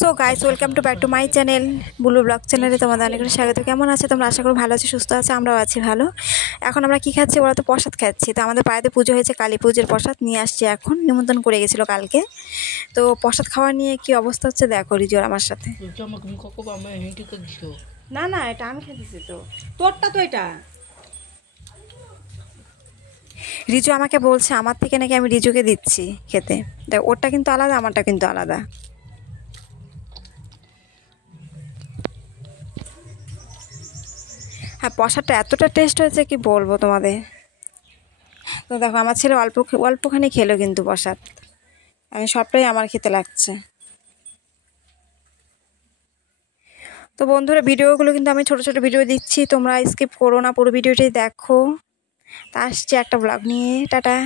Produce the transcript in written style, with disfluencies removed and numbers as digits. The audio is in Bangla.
So guys, welcome to back to my channel Bulu blog চ্যানেলে তোমাদের অনেক স্বাগত। কেমন আছে তোমরা? আশা করি ভালো আছি, সুস্থ আছে, আমরাও আছি ভালো। এখন আমরা কি খাচ্ছি? ওরা তো প্রসাদ খাচ্ছি। তো আমাদের বাড়িতে পুজো হয়েছে, কালী পুজোর প্রসাদ নিয়ে আসছি, এখন নিমন্ত্রণ করে গেছিলো কালকে। তো প্রসাদ খাওয়া নিয়ে কি অবস্থা হচ্ছে দেখো রিজোর আমার সাথে। না না, এটা আমি খেতেছি, তো তোরটা তো এটা। রিজু আমাকে বলছে আমার থেকে নাকি আমি রিজুকে দিচ্ছি খেতে। দেখ, ওরটা কিন্তু আলাদা, আমারটা কিন্তু আলাদা। হ্যাঁ, প্রসাদটা এতটা টেস্ট হয়েছে কি বলবো তোমাদের। তো দেখো, আমার ছেলে অল্পখানি খেলো কিন্তু প্রসাদ, আমি সবটাই আমার খেতে লাগছে। তো বন্ধুরা, ভিডিওগুলো কিন্তু আমি ছোট ছোট ভিডিও দিচ্ছি, তোমরা স্কিপ করো না, পুরো ভিডিওটাই দেখো। তা আসছে একটা ব্লগ নিয়ে, টাটা।